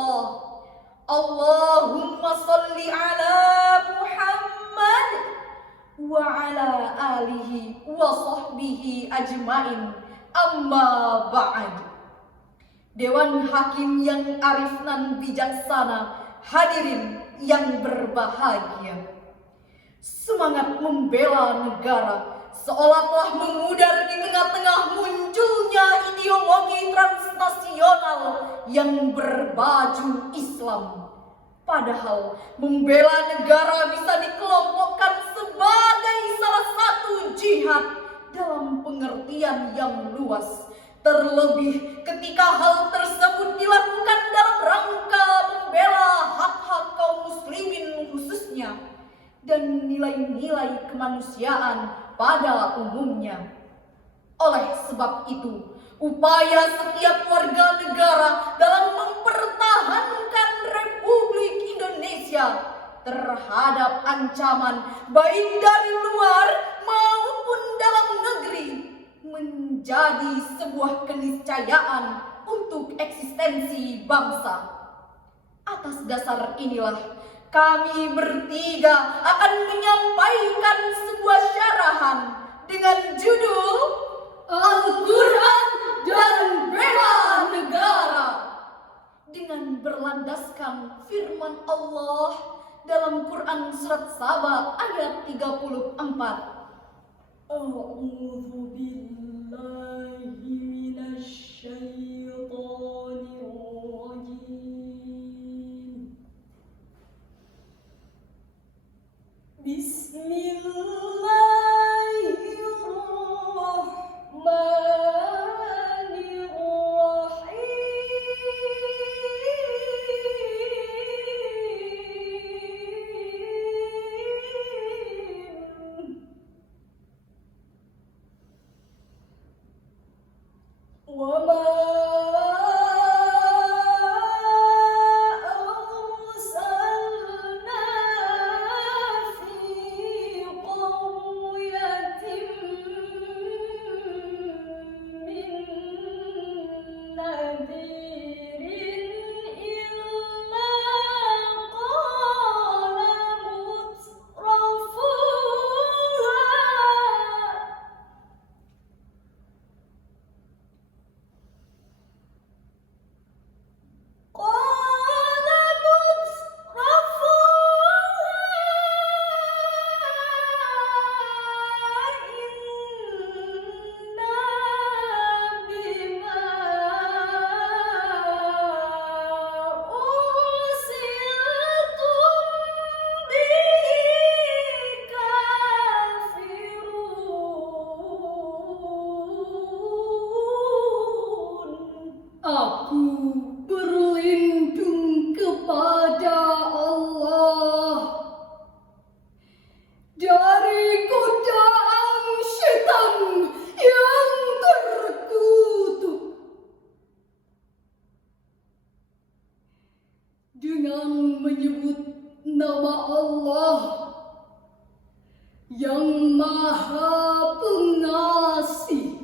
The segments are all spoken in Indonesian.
Rasulullah. Allahumma salli ala Muhammad wa ala alihi wa sahbihi ajmain. Amma ba'd. Dewan Hakim yang arif nan bijaksana, hadirin yang berbahagia. Semangat membela negara seolah telah memudar di tengah-tengah munculnya ideologi transnasional yang berbaju Islam. Padahal membela negara bisa dikelompokkan sebagai salah satu jihad dalam pengertian yang luas. Terlebih ketika hal tersebut dilakukan dalam rangka membela hak-hak kaum muslimin khususnya dan nilai-nilai kemanusiaan pada umumnya. Oleh sebab itu, upaya setiap warga negara dalam mempertahankan Republik Indonesia terhadap ancaman baik dari luar maupun dalam negeri menjadi sebuah keniscayaan untuk eksistensi bangsa. Atas dasar inilah kami bertiga akan menyampaikan sebuah syarahan dengan judul Al-Quran dan Bela Negara, dengan berlandaskan firman Allah dalam Quran surat Saba ayat 34. A'udzu billahi minasy syaithanir rajim. Aku berlindung kepada Allah dari godaan syaitan yang terkutuk. Dengan menyebut nama Allah yang Maha Pengasih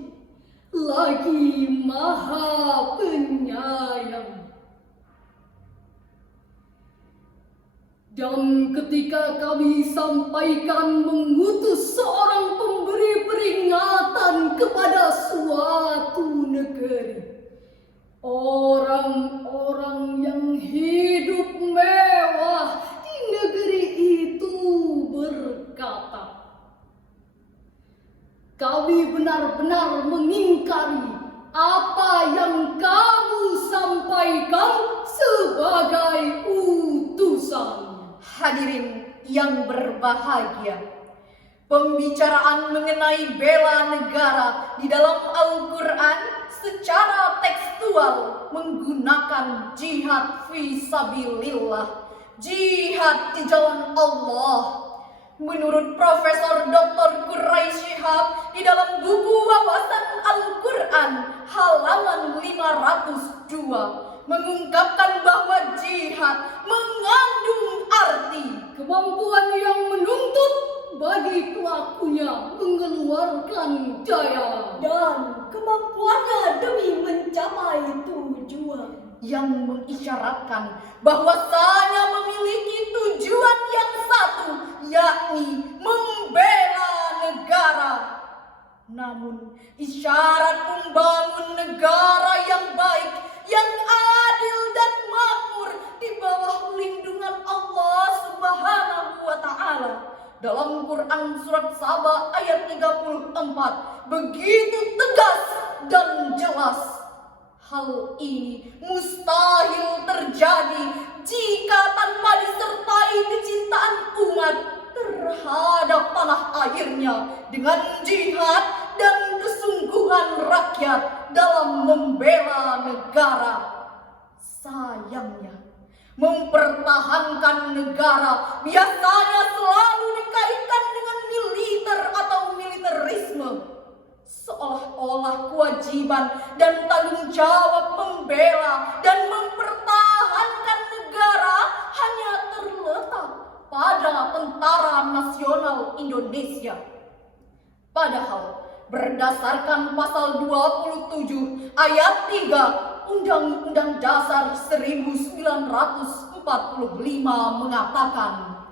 lagi Maha Penyayang. Dan ketika kami sampaikan mengutus seorang pemberi peringatan kepada suatu negeri, orang-orang yang hidup mewah di negeri itu berkata, kami benar-benar mengingkari apa yang kamu sampaikan sebagai utusan. Hadirin yang berbahagia, pembicaraan mengenai bela negara di dalam Al-Quran secara tekstual menggunakan jihad fisabilillah, jihad di jalan Allah. Menurut Profesor Dr. Quraish Shihab di dalam buku Wawasan Al-Quran halaman 502 mengungkapkan bahwa jihad mengandung arti kemampuan yang menuntut bagi pelakunya mengeluarkan daya dan kemampuannya demi mencapai tujuan. yang mengisyaratkan bahwasanya memiliki tujuan yang satu, yakni membela negara. Namun, isyarat membangun negara yang baik, yang adil dan makmur di bawah lindungan Allah Subhanahu wa Ta'ala. Dalam Quran surat Saba ayat 34 begitu tegas dan jelas. Hal ini mustahil terjadi jika tanpa disertai kecintaan umat terhadap tanah airnya dengan jihad dan kesungguhan rakyat dalam membela negara. Sayangnya, mempertahankan negara biasanya selalu dikaitkan dengan militer atau militerisme. Seolah-olah kewajiban dan tanggung jawab membela dan mempertahankan negara hanya terletak pada Tentara Nasional Indonesia. Padahal berdasarkan pasal 27 ayat 3 Undang-Undang Dasar 1945 mengatakan,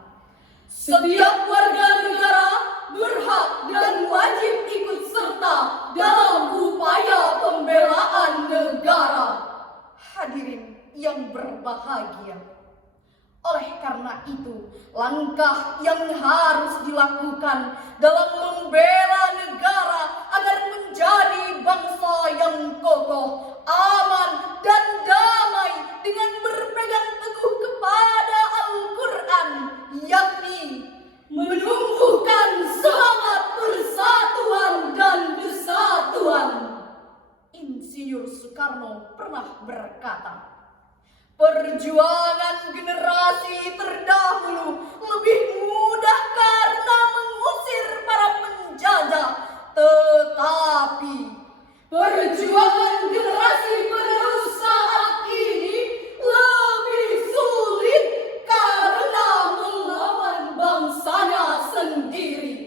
setiap warga negara berhak dan wajib ikut serta dalam upaya pembelaan negara. Hadirin yang berbahagia, oleh karena itu, langkah yang harus dilakukan dalam membela negara agar menjadi bangsa yang kokoh, aman, dan damai dengan berpegang teguh kepada Al-Quran, yakni menumbuhkan semangat persatuan dan kesatuan. Insinyur Soekarno pernah berkata, perjuangan generasi terdahulu lebih mudah karena mengusir para penjajah, tetapi perjuangan generasi penerus saat ini lebih sulit karena melawan bangsanya sendiri.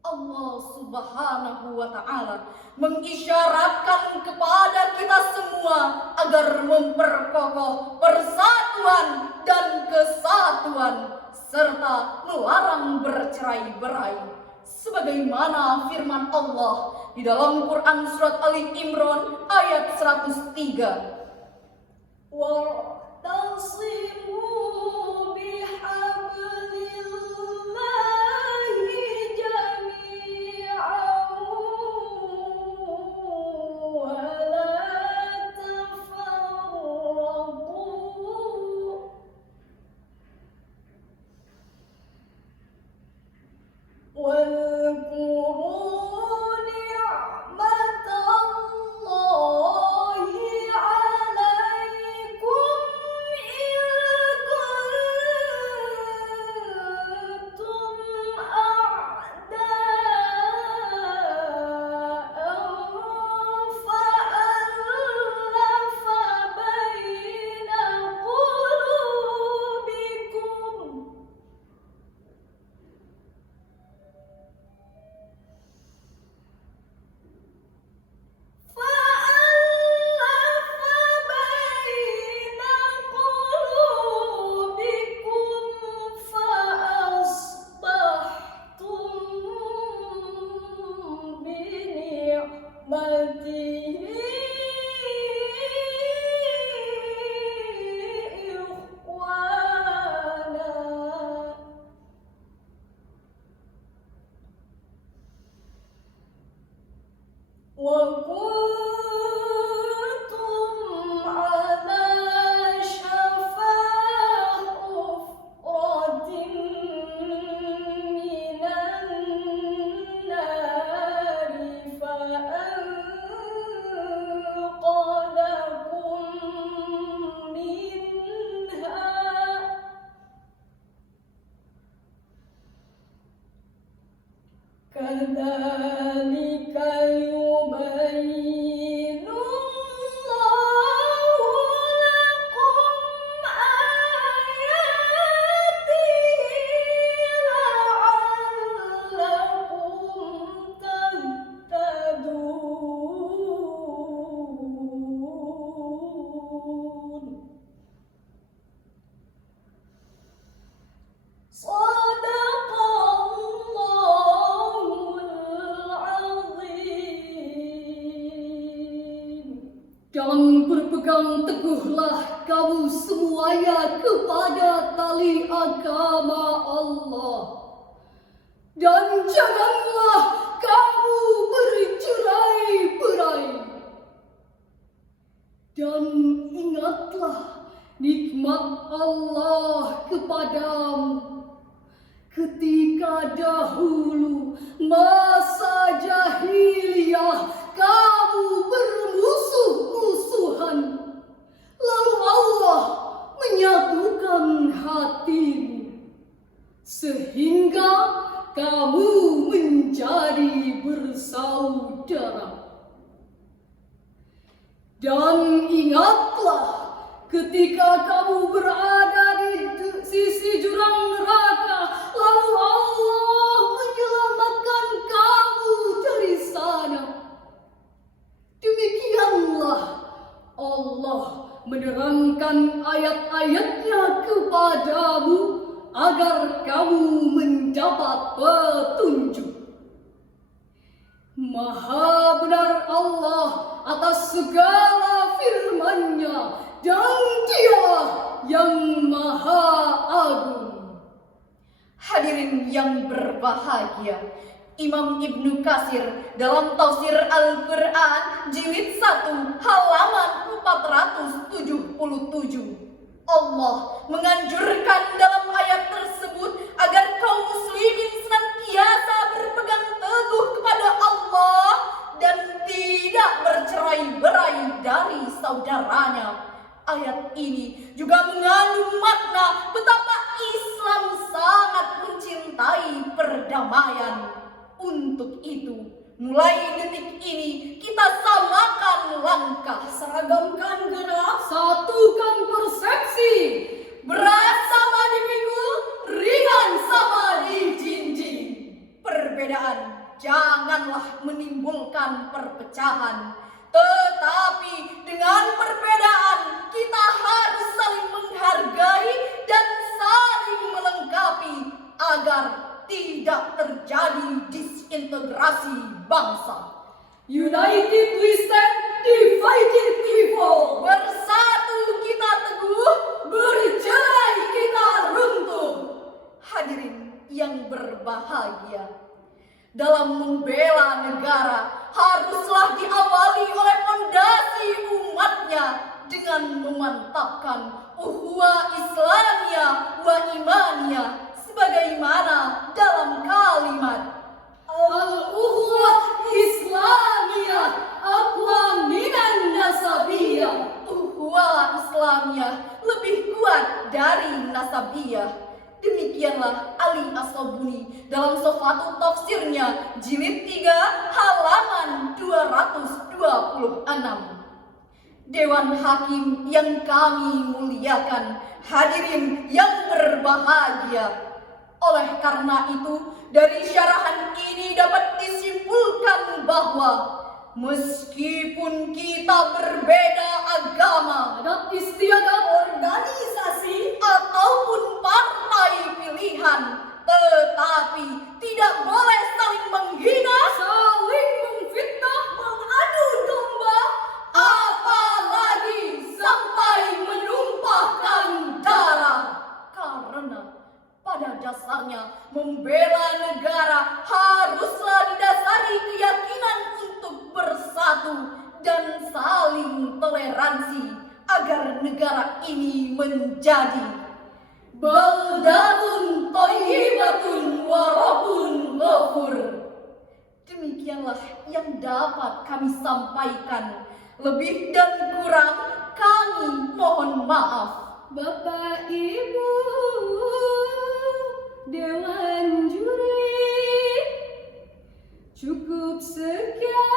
Allah Subhanahu wa Ta'ala mengisyaratkan kepada kita semua agar memperkokoh persatuan dan kesatuan serta melarang bercerai-berai, sebagaimana firman Allah di dalam Quran surat Ali Imran ayat 103. Wa'tasimu bihablillahi jami'an wa la tafarraqu. واذكروا نعمة الله عليكم إذ Patuhlah kamu semuanya kepada tali agama Allah. Dan janganlah kamu bercerai-berai. Dan ingatlah nikmat Allah kepadamu ketika dahulu masa jahiliyah kamu bermusuh-musuhan. Lalu Allah menyatukan hatimu sehingga kamu menjadi bersaudara. Dan ingatlah ketika kamu berada di sisi jurang neraka, lalu Allah menyelamatkan kamu dari sana. Demikianlah Allah menerangkan ayat-ayatnya kepadamu agar kamu mendapat petunjuk. Maha benar Allah atas segala firman-Nya, dan Dialah yang Maha Agung. Hadirin yang berbahagia, Imam Ibnu Katsir dalam tafsir Al-Quran jilid 1 halaman 477. Allah menganjurkan dalam ayat tersebut agar kaum muslimin senantiasa berpegang teguh kepada Allah dan tidak bercerai-berai dari saudaranya. Ayat ini juga mengandung makna betapa Islam sangat mencintai perdamaian. Untuk itu, mulai detik ini kita samakan langkah, Seragamkan gerak, satukan persepsi. berat sama dipikul, ringan sama dijinjing. Perbedaan janganlah menimbulkan perpecahan, tetapi dengan perbedaan kita harus saling menghargai dan saling melengkapi agar tidak terjadi disintegrasi bangsa. United we stand, divided we fall. Bersatu kita teguh, bercerai kita runtuh. Hadirin yang berbahagia, dalam membela negara haruslah diawali oleh fondasi umatnya dengan memantapkan ukhuwah Islamiyah wa imaniyah, sebagaimana dalam kalimat Al-Ukhuwah Islamiyah aqwa minan nasabiyah. ukhuwah Islamiyah lebih kuat dari nasabiyah. Demikianlah Ali As-Sabuni dalam Sofatul Tafsirnya jilid 3 halaman 226. Dewan Hakim yang kami muliakan, hadirin yang berbahagia. Oleh karena itu, dari syarahan ini dapat disimpulkan bahwa meskipun kita berbeda agama, Adat istiadat, organisasi, ataupun partai pilihan, tetapi tidak boleh saling menghina, saling memfitnah, mengadu domba, apalagi sampai menumpahkan darah. Karena pada dasarnya membela negara haruslah didasari keyakinan untuk bersatu dan saling toleransi agar negara ini menjadi baldatun thayyibatun wa rabbun ghafur. Demikianlah yang dapat kami sampaikan. Lebih dan kurang kami mohon maaf. Bapak Ibu Dewan Juri, cukup sekian.